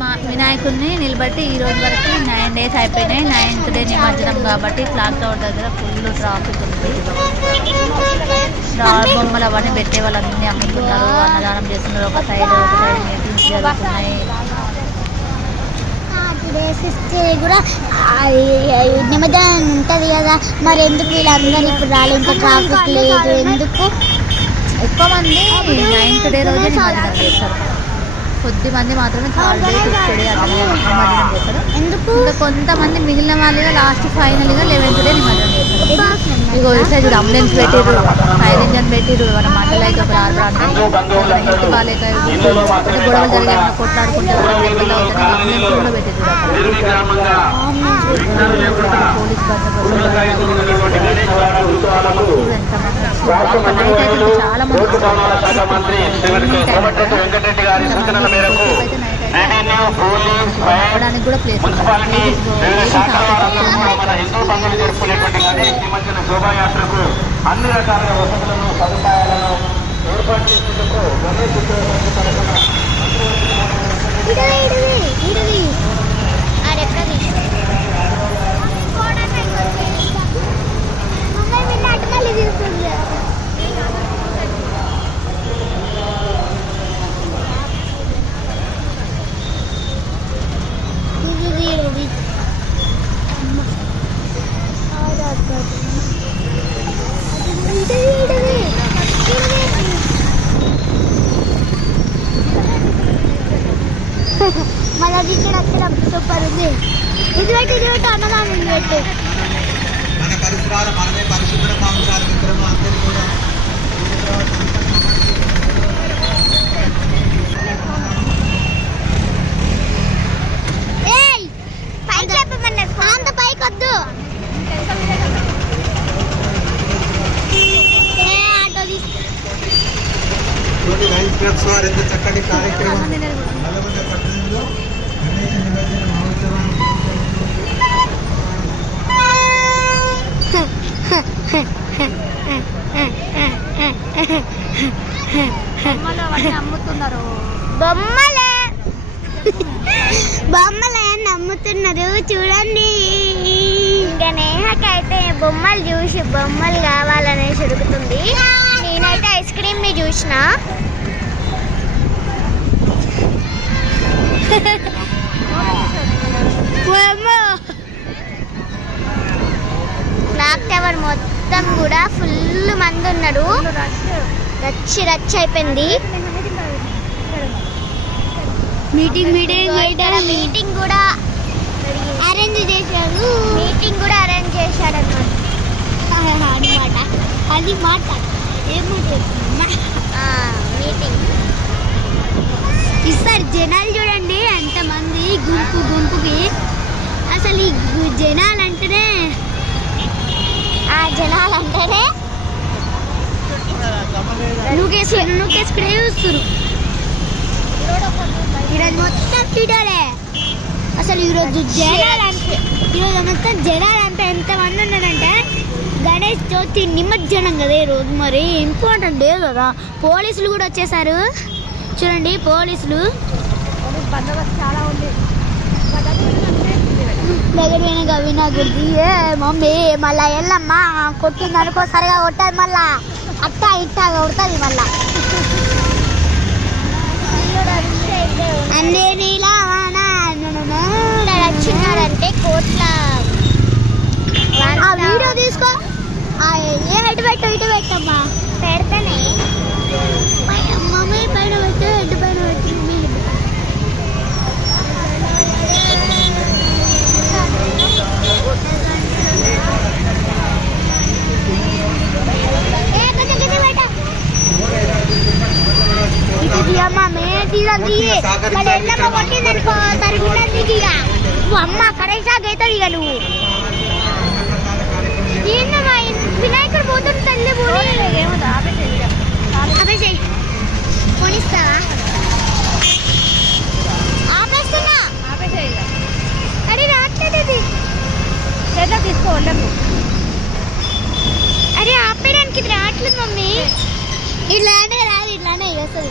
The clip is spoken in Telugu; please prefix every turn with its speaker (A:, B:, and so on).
A: మా వినాయకుడిని నిలబట్టి ఈ రోజు వరకు నైన్ డేస్ అయిపోయినాయి. నైన్త్ డే నిమజ్జనం కాబట్టి క్లాక్ టవర్ దగ్గర ఫుల్ ట్రాఫిక్ ఉంది. బొమ్మలు అవన్నీ పెట్టే వాళ్ళన్నీ అమ్ముతున్నారు అన్నదానం చేస్తున్నారు. ఒక సైడ్ ఒక సైడ్ మీటింగ్స్ జరుగుతున్నాయి.
B: కూడా నిమజ్జనం ఉంటుంది కదా. మరి ఎందుకు వీళ్ళందరూ ఇప్పుడు రాలేదు ఇంకా ట్రాఫిక్ లేదు. ఎందుకు?
A: ఎక్కువ మంది నైన్త్ డే రోజే నిమజ్జనం చేస్తారు. కొద్ది మంది మాత్రమే థర్డ్ డే ఫిఫ్త్ డే అట్లా నిమజ్జనం చేస్తారు.
B: ఎందుకు?
A: ఇంకా కొంతమంది మిగిలిన వాళ్ళుగా లాస్ట్ ఫైనల్గా లెవెన్త్ డే నిమజ్జనం ఇగో ఈ సైడ్ అంబులెన్స్ పెట్టిరు ఫైర్ ఇంజన్ పెట్టిరు మన మంటలైతే ఒక ఆర్డర్ హెల్త్ బాగాలేక అంటే గొడవలు జరిగే కొట్లాడుకుంటే అంబులెన్స్ కూడా పెట్టారు పోలీస్ చాలా మంది
C: పోలీస్ ఫైర్
A: కూడా ప్లేస్
C: మున్సిపాలిటీ వివిధ శాఖల వారందరూ కూడా మన హిందూ పండుగలు జరుపుకునేటువంటి సంబంధించిన శోభాయాత్రకు అన్ని రకాల వసతులను సదుపాయాలను ఏర్పాటు చేసేందుకు గణేష్ ఉత్సవ సమితి తరఫున
B: అది ఇక్కడ అక్కడ సూపర్ ఉంది. ఇది పెట్టి ఇది పెట్టి అన్నదానం ఇది పెట్టి.
D: మన పరిసరాలు మనమే పరిశుభ్రంగా ఉంచాలి మిత్రము? అందరూ కూడా.
B: అంత పైకి వద్దు
D: క్లబ్స్ వారు ఎంత చక్కటి కార్యక్రమం. నల్లగొండ పట్టణంలో
A: బొమ్మలు
B: బొమ్మలే. నమ్ముతున్నారు. చూడండి. ఇంకా నేహకైతే బొమ్మలు చూసి బొమ్మలు కావాలనేసి ఉడుకుతుంది నేనైతే ఐస్ క్రీమ్ని చూసిన క్లాక్ టవర్ మొత్తం కూడా ఫుల్ మంది ఉన్నారు రచ్చి రచ్చి అయిపోయింది. మీటింగ్ మీటింగ్ మీటింగ్ కూడా అరేంజ్ చేశారు మీటింగ్ కూడా అరేంజ్ చేశాడు అనమాట అది మాట. మీటింగ్ ఈసారి జనాలు చూడండి ఎంతమంది గుంపు గుంపుకి. అసలు ఈ జనాలు అంటేనే ఆ జనాలు అంటేనే నువ్వేసి నువ్వేసుకునే చూస్తారు ఈరోజు మొత్తం వీడియోలే అసలు ఈరోజు జనాలు అంటే ఈరోజు మొత్తం జనాలు అంటే ఎంతమంది ఉన్నారంటే గణేష్ చవితి నిమజ్జనం కదా ఈరోజు మరి. ఇంపార్టెంట్ డే కదా. పోలీసులు కూడా వచ్చేసారు. చూడండి పోలీసులు.
A: చాలా ఉంది
B: దగ్గర పోయిన వినాయకుడికి ఏ మమ్మీ మళ్ళా వెళ్ళమ్మా కొట్టింది అనుకో సరిగా కొట్టదు మళ్ళా. అట్టా ఇట్టా కొడుతుంది మళ్ళా. అన్నీ నీలా వచ్చినాడంటే కోట్ల ఆ వీడియో తీసుకో. హెడ్ పెట్టు ఇటు పెట్టమ్మా. అమ్మ అరే రాట్లేదు అది. తీసుకోవాలి అరే ఆపేయడానికి రావట్లేదు మమ్మీ. ఇట్లానే రాదు ఇట్లానే వస్తుంది